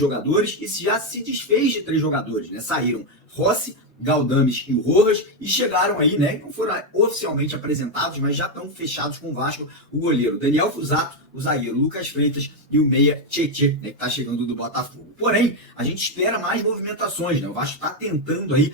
jogadores e já se desfez de 3 jogadores, né? Saíram Rossi, Galdames e o Rojas e chegaram aí, né? Não foram oficialmente apresentados, mas já estão fechados com o Vasco, o goleiro Daniel Fusato, o zagueiro Lucas Freitas e o meia Tietê, né, que está chegando do Botafogo. Porém, a gente espera mais movimentações, né? O Vasco está tentando aí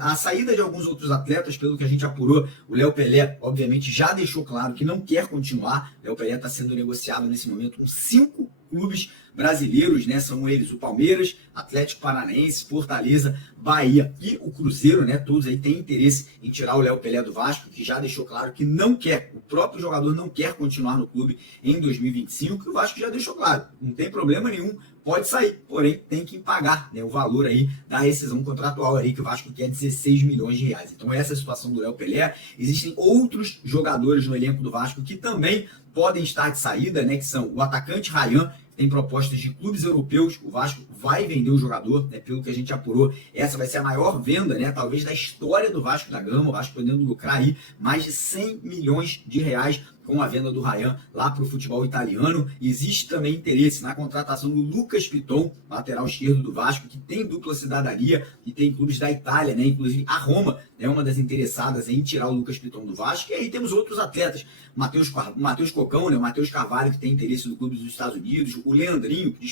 a saída de alguns outros atletas, pelo que a gente apurou. O Léo Pelé, obviamente, já deixou claro que não quer continuar. O Léo Pelé está sendo negociado nesse momento com 5 clubes brasileiros, né? São eles o Palmeiras, Atlético Paranaense, Fortaleza, Bahia e o Cruzeiro, né? Todos aí têm interesse em tirar o Léo Pelé do Vasco, que já deixou claro que não quer, o próprio jogador não quer continuar no clube em 2025, que o Vasco já deixou claro, não tem problema nenhum, pode sair, porém tem que pagar, né, o valor aí da rescisão contratual aí que o Vasco quer, 16 milhões de reais. Então essa é a situação do Léo Pelé. Existem outros jogadores no elenco do Vasco que também podem estar de saída, né, que são o atacante Ryan, tem propostas de clubes europeus, o Vasco vai vender o jogador, né, pelo que a gente apurou, essa vai ser a maior venda, né, talvez da história do Vasco da Gama, o Vasco podendo lucrar aí mais de 100 milhões de reais com a venda do Ryan lá para o futebol italiano. Existe também interesse na contratação do Lucas Piton, lateral esquerdo do Vasco, que tem dupla cidadania e tem clubes da Itália, né? Inclusive a Roma é uma das interessadas em tirar o Lucas Piton do Vasco. E aí temos outros atletas, Matheus Cocão, né? O Matheus Carvalho, que tem interesse do clube dos Estados Unidos, o Leandrinho, que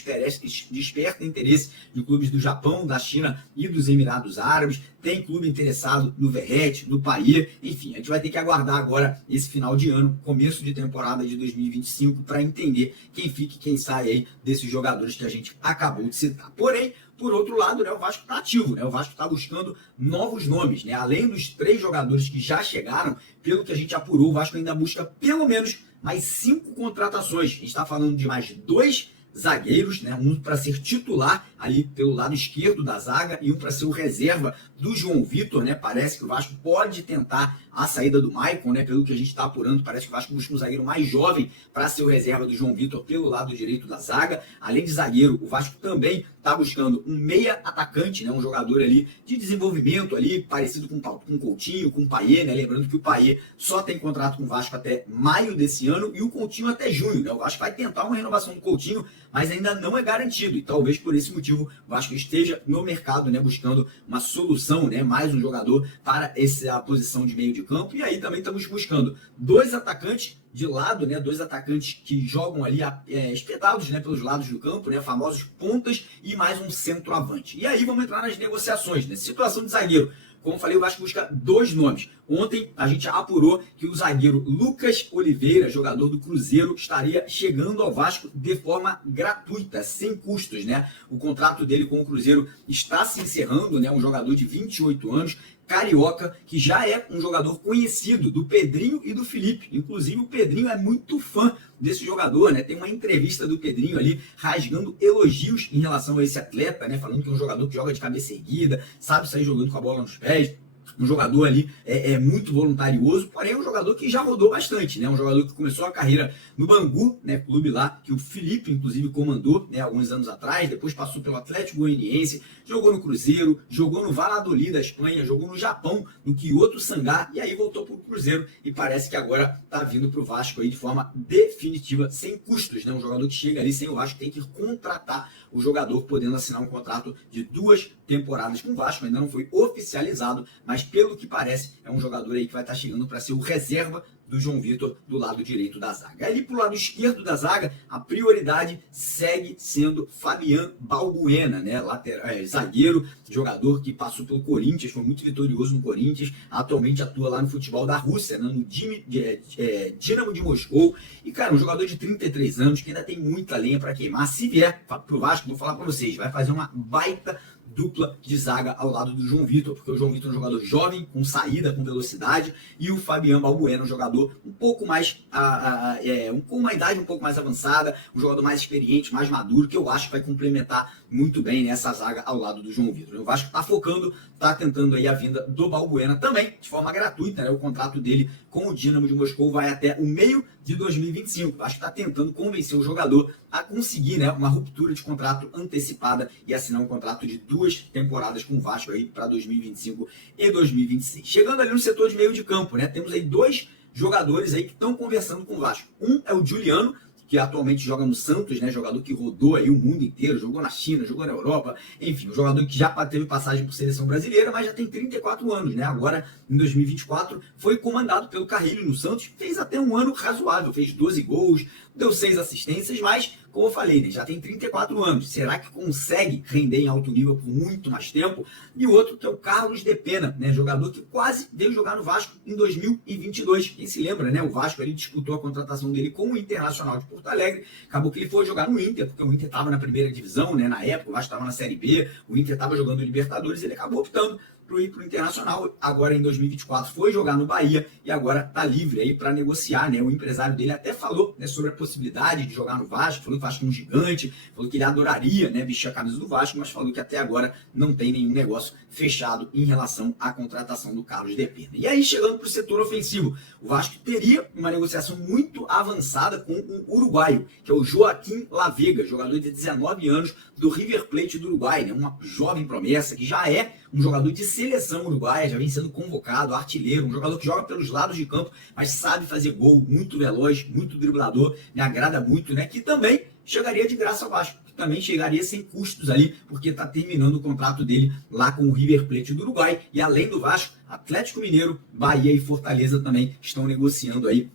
desperta interesse de clubes do Japão, da China e dos Emirados Árabes. Tem clube interessado no Verrete, no Payet, enfim, a gente vai ter que aguardar agora esse final de ano, começo de temporada de 2025, para entender quem fica e quem sai aí desses jogadores que a gente acabou de citar. Porém, por outro lado, né, o Vasco está ativo, né, o Vasco está buscando novos nomes, né, além dos 3 jogadores que já chegaram, pelo que a gente apurou, o Vasco ainda busca pelo menos mais 5 contratações. A gente está falando de mais 2 zagueiros, né? Um para ser titular ali pelo lado esquerdo da zaga e um para ser o reserva do João Vitor, né? Parece que o Vasco pode tentar a saída do Maicon, né? Pelo que a gente está apurando, parece que o Vasco busca um zagueiro mais jovem para ser o reserva do João Vitor pelo lado direito da zaga. Além de zagueiro, o Vasco também está buscando um meia atacante, né? Um jogador ali de desenvolvimento ali, parecido com o Coutinho, com o Payet, né? Lembrando que o Payet só tem contrato com o Vasco até maio desse ano e o Coutinho até junho, né? O Vasco vai tentar uma renovação do Coutinho, mas ainda não é garantido, e talvez por esse motivo o Vasco esteja no mercado, né, buscando uma solução, né, mais um jogador para a posição de meio de campo. E aí também estamos buscando 2 atacantes de lado, né, 2 atacantes que jogam ali espetados, né, pelos lados do campo, né, famosos pontas, e mais um centroavante. E aí vamos entrar nas negociações, né, situação de zagueiro. Como eu falei, o Vasco busca 2 nomes. Ontem a gente apurou que o zagueiro Lucas Oliveira, jogador do Cruzeiro, estaria chegando ao Vasco de forma gratuita, sem custos, né? O contrato dele com o Cruzeiro está se encerrando, né? Um jogador de 28 anos, carioca, que já é um jogador conhecido do Pedrinho e do Felipe. Inclusive o Pedrinho é muito fã desse jogador, né? Tem uma entrevista do Pedrinho ali rasgando elogios em relação a esse atleta, né? Falando que é um jogador que joga de cabeça erguida, sabe sair jogando com a bola nos pés. Um jogador ali muito voluntarioso, porém é um jogador que já rodou bastante, né? Um jogador que começou a carreira no Bangu, né? Clube lá que o Felipe, inclusive, comandou, né? Alguns anos atrás, depois passou pelo Atlético Goianiense, jogou no Cruzeiro, jogou no Valladolid da Espanha, jogou no Japão, no Kyoto Sangá, e aí voltou para o Cruzeiro e parece que agora está vindo para o Vasco aí de forma definitiva, sem custos, né? Um jogador que chega ali sem o Vasco tem que contratar o jogador, podendo assinar um contrato de 2 temporadas com o Vasco, ainda não foi oficializado, mas pelo que parece é um jogador aí que vai estar chegando para ser o reserva do João Vitor do lado direito da zaga. Ali pro lado esquerdo da zaga, a prioridade segue sendo Fabián Balbuena, né? Zagueiro, jogador que passou pelo Corinthians, foi muito vitorioso no Corinthians, atualmente atua lá no futebol da Rússia, né? No Dinamo de Moscou. E, cara, um jogador de 33 anos que ainda tem muita lenha para queimar. Se vier pro Vasco, vou falar para vocês, vai fazer uma baita dupla de zaga ao lado do João Vitor, porque o João Vitor é um jogador jovem, com saída, com velocidade, e o Fabián Balbuena é um jogador um pouco mais, com uma idade um pouco mais avançada, um jogador mais experiente, mais maduro, que eu acho que vai complementar muito bem nessa zaga ao lado do João Vitor. O Vasco está focando, está tentando aí a vinda do Balbuena também, de forma gratuita, né? O contrato dele com o Dinamo de Moscou vai até o meio de 2025. O Vasco está tentando convencer o jogador a conseguir, né, uma ruptura de contrato antecipada e assinar um contrato de 2 temporadas com o Vasco aí para 2025 e 2026. Chegando ali no setor de meio de campo, né, temos aí 2 jogadores aí que estão conversando com o Vasco. Um é o Juliano, que atualmente joga no Santos, né? Jogador que rodou aí o mundo inteiro, jogou na China, jogou na Europa, enfim, um jogador que já teve passagem por seleção brasileira, mas já tem 34 anos, né? Agora, em 2024, foi comandado pelo Carrilho no Santos, fez até um ano razoável, fez 12 gols, deu 6 assistências, mas, como eu falei, né, já tem 34 anos. Será que consegue render em alto nível por muito mais tempo? E o outro que é o Carlos de Pena, né, jogador que quase veio jogar no Vasco em 2022. Quem se lembra, né? O Vasco ele disputou a contratação dele com o Internacional de Porto Alegre. Acabou que ele foi jogar no Inter, porque o Inter estava na primeira divisão, né? Na época, o Vasco estava na Série B, o Inter estava jogando Libertadores, ele acabou optando para ir para o Internacional. Agora em 2024 foi jogar no Bahia e agora está livre aí para negociar, né? O empresário dele até falou, né, sobre a possibilidade de jogar no Vasco, falou que o Vasco é um gigante, falou que ele adoraria, né, vestir a camisa do Vasco, mas falou que até agora não tem nenhum negócio fechado em relação à contratação do Carlos de Pena. E aí, chegando para o setor ofensivo, o Vasco teria uma negociação muito avançada com um uruguaio, que é o Joaquim Lavega, jogador de 19 anos do River Plate do Uruguai, né? Uma jovem promessa que já é um jogador de seleção uruguaia, já vem sendo convocado, artilheiro, um jogador que joga pelos lados de campo, mas sabe fazer gol, muito veloz, muito driblador, me agrada muito, né? Que também chegaria de graça ao Vasco, que também chegaria sem custos ali, porque está terminando o contrato dele lá com o River Plate do Uruguai. E além do Vasco, Atlético Mineiro, Bahia e Fortaleza também estão negociando aí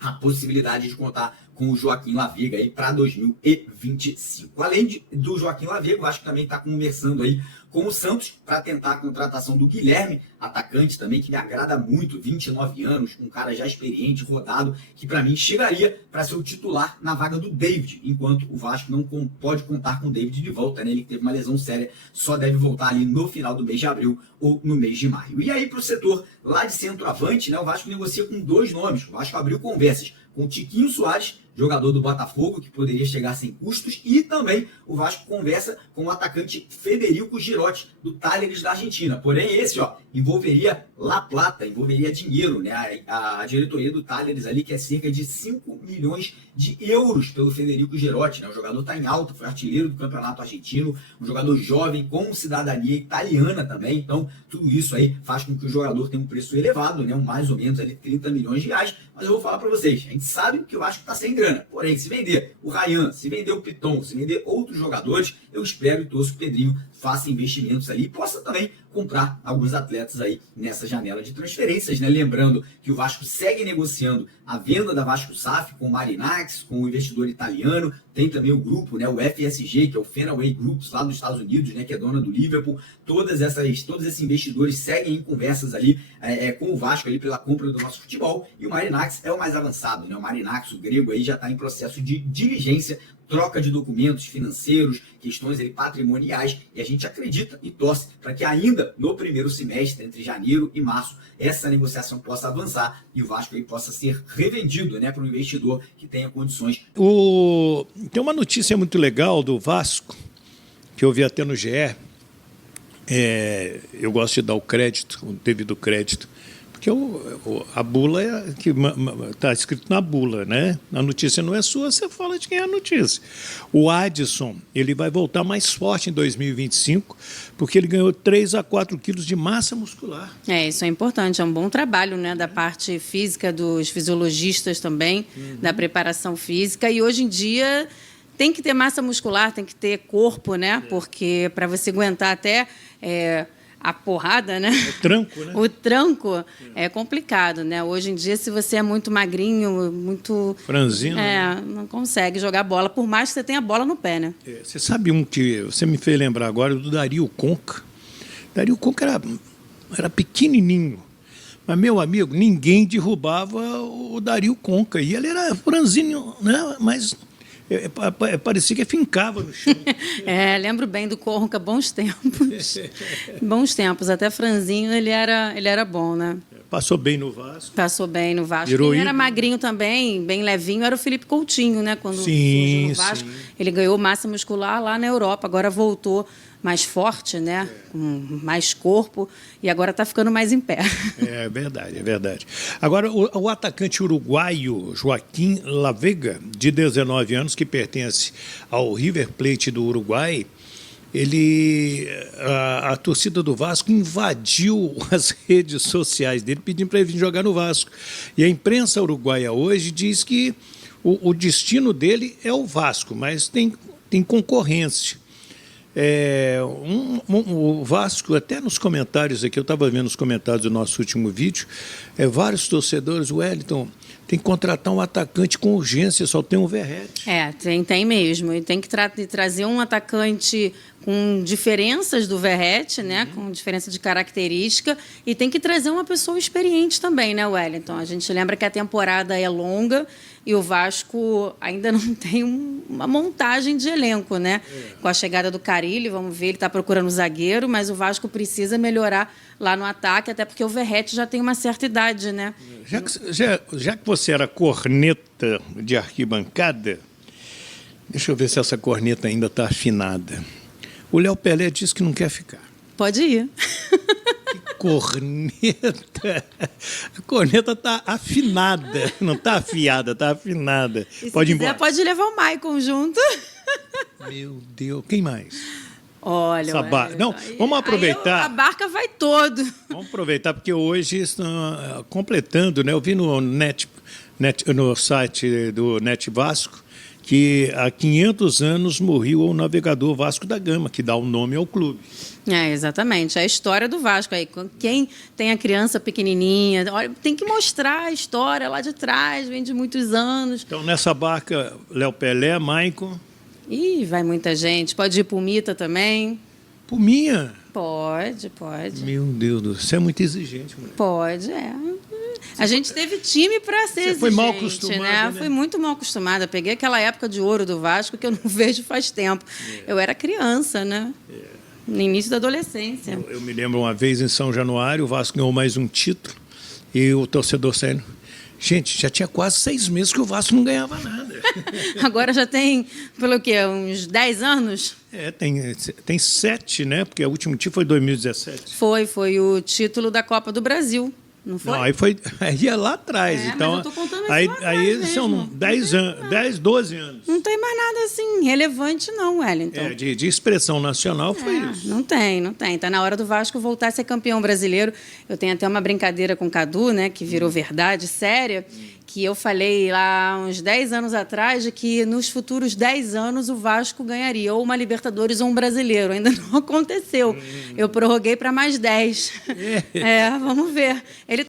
a possibilidade de contar com o Joaquim Lavega aí para 2025. Além do Joaquim Lavega, o Vasco também está conversando aí com o Santos para tentar a contratação do Guilherme, atacante também que me agrada muito, 29 anos, um cara já experiente, rodado, que para mim chegaria para ser o titular na vaga do David, enquanto o Vasco não pode contar com o David de volta, né? Ele teve uma lesão séria, só deve voltar ali no final do mês de abril ou no mês de maio. E aí para o setor lá de centroavante, né, o Vasco negocia com 2 nomes, o Vasco abriu conversas com o Tiquinho Soares, jogador do Botafogo, que poderia chegar sem custos, e também o Vasco conversa com o atacante Federico Girotti, do Talleres da Argentina. Porém, esse envolveria La Plata, envolveria dinheiro, né? A diretoria do Talleres ali quer cerca de 5 milhões de euros pelo Federico Girotti, né? O jogador está em alta, foi artilheiro do campeonato argentino, um jogador jovem, com cidadania italiana também, então tudo isso aí faz com que o jogador tenha um preço elevado, né? Mais ou menos ali 30 milhões de reais, mas eu vou falar para vocês, a gente sabe que o Vasco está sem grana, porém, se vender o Ryan, se vender o Piton, se vender outros jogadores, eu espero e torço que o Pedrinho faça investimentos ali e possa também comprar alguns atletas aí nessa janela de transferências, né? Lembrando que o Vasco segue negociando a venda da Vasco SAF com o Marinax, com o investidor italiano, tem também o grupo, né, o FSG, que é o Fenway Groups lá dos Estados Unidos, né, que é dona do Liverpool. Todos esses investidores seguem em conversas ali com o Vasco ali pela compra do nosso futebol, e o Marinax é o mais avançado, né? O Marinax, o grego aí, já está em processo de diligência, troca de documentos financeiros, questões patrimoniais, e a gente acredita e torce para que ainda no primeiro semestre, entre janeiro e março, essa negociação possa avançar e o Vasco aí possa ser revendido, né, para um investidor que tenha condições. Tem uma notícia muito legal do Vasco, que eu vi até no GE, eu gosto de dar o devido crédito, porque a bula está escrito na bula, né? A notícia não é sua, você fala de quem é a notícia. O Adson, ele vai voltar mais forte em 2025, porque ele ganhou 3 a 4 quilos de massa muscular. Isso é importante, é um bom trabalho, né, da parte física, dos fisiologistas também, da preparação física, e hoje em dia tem que ter massa muscular, tem que ter corpo, né? Porque para você aguentar até a porrada, né? O tranco, né? O tranco é complicado, né? Hoje em dia, se você é muito magrinho, muito... franzino, não consegue jogar bola, por mais que você tenha a bola no pé, né? Você sabe um que você me fez lembrar agora, do Dario Conca. Dario Conca era pequenininho, mas, meu amigo, ninguém derrubava o Dario Conca. E ele era franzino, né? Mas... parecia que fincava no chão. Lembro bem do Conca, bons tempos. Bons tempos, até franzinho ele era bom, né? Passou bem no Vasco. Passou bem no Vasco. Quem era magrinho também, bem levinho, era o Felipe Coutinho, né? Quando surgiu no Vasco, ele ganhou massa muscular lá na Europa, agora voltou mais forte, né? Com mais corpo, e agora está ficando mais em pé. É verdade, é verdade. Agora, o atacante uruguaio Joaquim Lavega, de 19 anos, que pertence ao River Plate do Uruguai, a torcida do Vasco invadiu as redes sociais dele pedindo para ele vir jogar no Vasco. E a imprensa uruguaia hoje diz que O destino dele é o Vasco, mas tem concorrência. O Vasco, até nos comentários aqui, eu estava vendo os comentários do nosso último vídeo, vários torcedores, o Wellington tem que contratar um atacante com urgência, só tem um Verratti. Tem mesmo. E tem que trazer um atacante com diferenças do Verratti, né? Com diferença de característica, e tem que trazer uma pessoa experiente também, né, Wellington? A gente lembra que a temporada é longa e o Vasco ainda não tem uma montagem de elenco, né? Com a chegada do Carille, vamos ver, ele está procurando zagueiro, mas o Vasco precisa melhorar lá no ataque, até porque o Verratti já tem uma certa idade, né? Já que você era corneta de arquibancada, deixa eu ver se essa corneta ainda está afinada. O Léo Pelé disse que não quer ficar. Pode ir. Que corneta! A corneta está afinada, não está afiada, está afinada. E pode ir embora. Pode levar o Maicon junto. Meu Deus, quem mais? Olha, não, vamos aproveitar. A barca vai todo. Vamos aproveitar, porque hoje estão completando, né? Eu vi no site do Net Vasco que há 500 anos morreu o navegador Vasco da Gama, que dá o nome ao clube. Exatamente. É a história do Vasco. Aí, quem tem a criança pequenininha, olha, tem que mostrar a história lá de trás, vem de muitos anos. Então, nessa barca, Léo Pelé, Maicon... Ih, vai muita gente. Pode ir Pumita também. Puminha? Pode. Meu Deus do céu, você é muito exigente, mulher. Pode. A gente teve time para ser exigente, foi mal acostumada, né? Fui muito mal acostumada. Peguei aquela época de ouro do Vasco que eu não vejo faz tempo. Eu era criança, né? No início da adolescência. Eu me lembro uma vez em São Januário, o Vasco ganhou mais um título e o torcedor saindo... Gente, já tinha quase 6 meses que o Vasco não ganhava nada. Agora já tem, pelo quê? Uns 10 anos? Tem 7, né? Porque o último título foi 2017. Foi o título da Copa do Brasil, não foi? Não, aí é lá atrás. Então, mas eu tô contando isso aí lá atrás são mesmo. 10 anos, 10, 12 anos. Não tem mais nada assim relevante não, Wellington. De expressão nacional foi isso. Não tem. Está na hora do Vasco voltar a ser campeão brasileiro. Eu tenho até uma brincadeira com o Cadu, né, que virou verdade séria, que eu falei lá uns 10 anos atrás de que nos futuros 10 anos o Vasco ganharia ou uma Libertadores ou um brasileiro. Ainda não aconteceu. Eu prorroguei para mais 10. Vamos ver. Ele